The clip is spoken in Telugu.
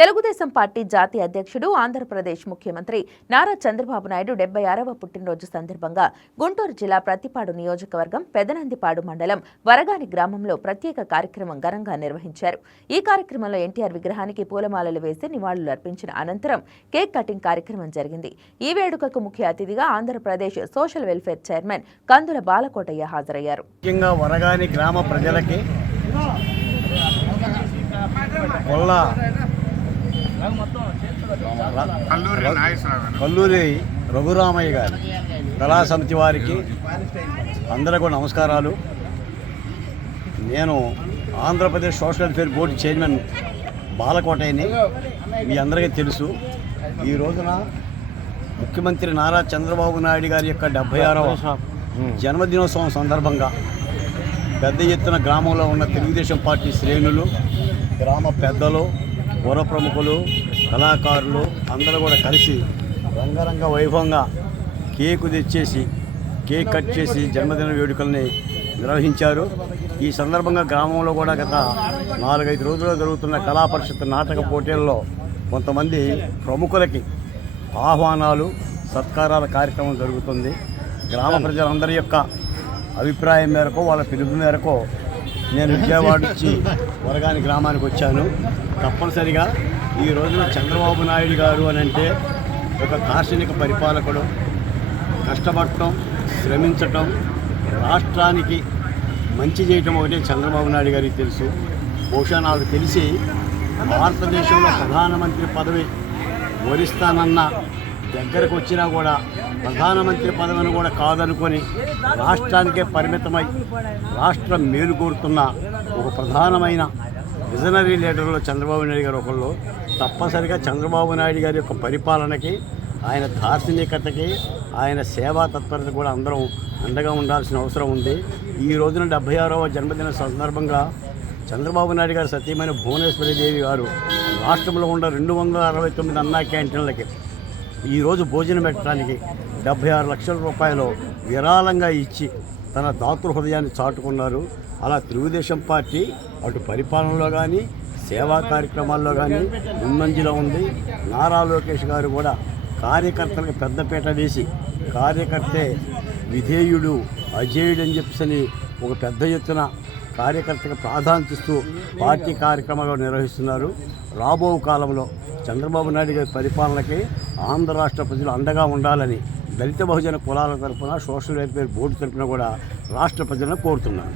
తెలుగుదేశం పార్టీ జాతీయ అధ్యక్షుడు ఆంధ్రప్రదేశ్ ముఖ్యమంత్రి నారా చంద్రబాబు నాయుడు 76వ పుట్టినరోజు సందర్భంగా గుంటూరు జిల్లా ప్రతిపాడు నియోజకవర్గం పెదనందిపాడు మండలం వరగాని గ్రామంలో ప్రత్యేక కార్యక్రమం ఘనంగా నిర్వహించారు. ఈ కార్యక్రమంలో ఎన్టీఆర్ విగ్రహానికి పూలమాలలు వేసి నివాళులు అర్పించిన అనంతరం కేక్ కటింగ్ కార్యక్రమం జరిగింది. ఈ వేడుకకు ముఖ్య అతిథిగా ఆంధ్రప్రదేశ్ సోషల్ వెల్ఫేర్ చైర్మన్ కందుల బాలకోటయ్య హాజరయ్యారు. ముఖ్యంగా వరగాని గ్రామ ప్రజలకి కల్లూరి రఘురామయ్య గారి కళా సమితి వారికి అందరికీ నమస్కారాలు. నేను Andhra Pradesh social welfare board chairman బాలకోటయ్యని మీ అందరికీ తెలుసు. ఈ రోజున ముఖ్యమంత్రి నారా చంద్రబాబు నాయుడు గారి యొక్క 76వ జన్మదినోత్సవం సందర్భంగా పెద్ద ఎత్తున గ్రామంలో ఉన్న తెలుగుదేశం పార్టీ శ్రేణులు, గ్రామ పెద్దలు, పుర ప్రముఖులు, కళాకారులు అందరూ కూడా కలిసి రంగరంగ వైభవంగా కేకు తెచ్చేసి కేక్ కట్ చేసి జన్మదిన వేడుకల్ని నిర్వహించారు. ఈ సందర్భంగా గ్రామంలో కూడా గత 4-5 రోజుల్లో జరుగుతున్న కళా పరిషత్ నాటక పోటీల్లో కొంతమంది ప్రముఖులకి ఆహ్వానాలు, సత్కారాల కార్యక్రమం జరుగుతుంది. గ్రామ ప్రజలందరి యొక్క అభిప్రాయం మేరకు, వాళ్ళ పిలుపు మేరకు నేను విజయవాడ నుంచి వరగాని గ్రామానికి వచ్చాను. తప్పనిసరిగా ఈ రోజున చంద్రబాబు నాయుడు గారు అని అంటే ఒక దార్శనిక పరిపాలకుడు, కష్టపడటం, శ్రమించటం, రాష్ట్రానికి మంచి చేయటం ఒకటే చంద్రబాబు నాయుడు గారికి తెలుసు. బహుశా నాకు తెలిసి భారతదేశంలో ప్రధానమంత్రి పదవి వరిస్తానన్న దగ్గరకు వచ్చినా కూడా ప్రధానమంత్రి పదవిని కూడా కాదనుకొని రాష్ట్రానికే పరిమితమై రాష్ట్రం మేలు కోరుతున్న ఒక ప్రధానమైన విజనరీ లీడర్లో చంద్రబాబు నాయుడు గారు ఒకళ్ళు. తప్పనిసరిగా చంద్రబాబు నాయుడు గారి యొక్క పరిపాలనకి, ఆయన దార్శనికతకి, ఆయన సేవా తత్పరత కూడా అందరం అండగా ఉండాల్సిన అవసరం ఉంది. ఈ రోజున 76వ జన్మదిన సందర్భంగా చంద్రబాబు నాయుడు గారు సతీమణి భువనేశ్వరి దేవి గారు రాష్ట్రంలో ఉన్న 269 అన్నా క్యాంటీన్లకి ఈరోజు భోజనం పెట్టడానికి 76 లక్షల రూపాయలు విరాళంగా ఇచ్చి తన దాతృ హృదయాన్ని చాటుకున్నారు. అలా తెలుగుదేశం పార్టీ అటు పరిపాలనలో కానీ, సేవా కార్యక్రమాల్లో కానీ ముందంజలో ఉంది. నారా లోకేష్ గారు కూడా కార్యకర్తలకు పెద్దపీట వేసి కార్యకర్తే విధేయుడు, అజేయుడు అని చెప్పేసి ఒక పెద్ద ఎత్తున కార్యకర్తకు ప్రాధాన్యత ఇస్తూ పార్టీ కార్యక్రమాలు నిర్వహిస్తున్నారు. రాబో కాలంలో చంద్రబాబు నాయుడు గారి పరిపాలనకి ఆంధ్ర రాష్ట్ర ప్రజలు అండగా ఉండాలని దళిత బహుజన కులాల తరఫున సోషల్ వెల్ఫేర్ బోర్డు తరఫున కూడా రాష్ట్ర ప్రజలను కోరుతున్నాను.